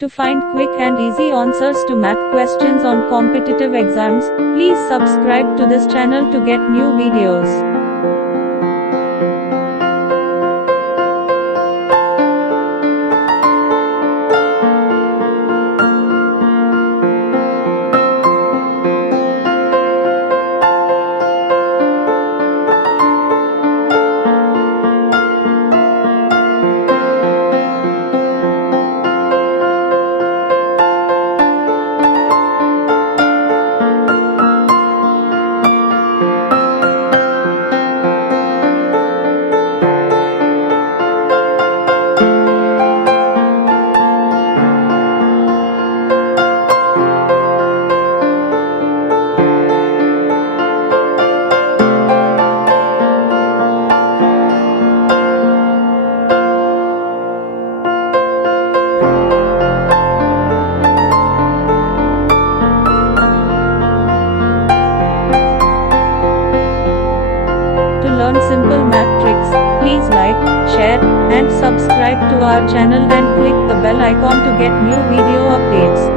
To find quick and easy answers to math questions on competitive exams, please subscribe to this channel to get new videos. To learn simple math tricks, please like, share, and subscribe to our channel and click the bell icon to get new video updates.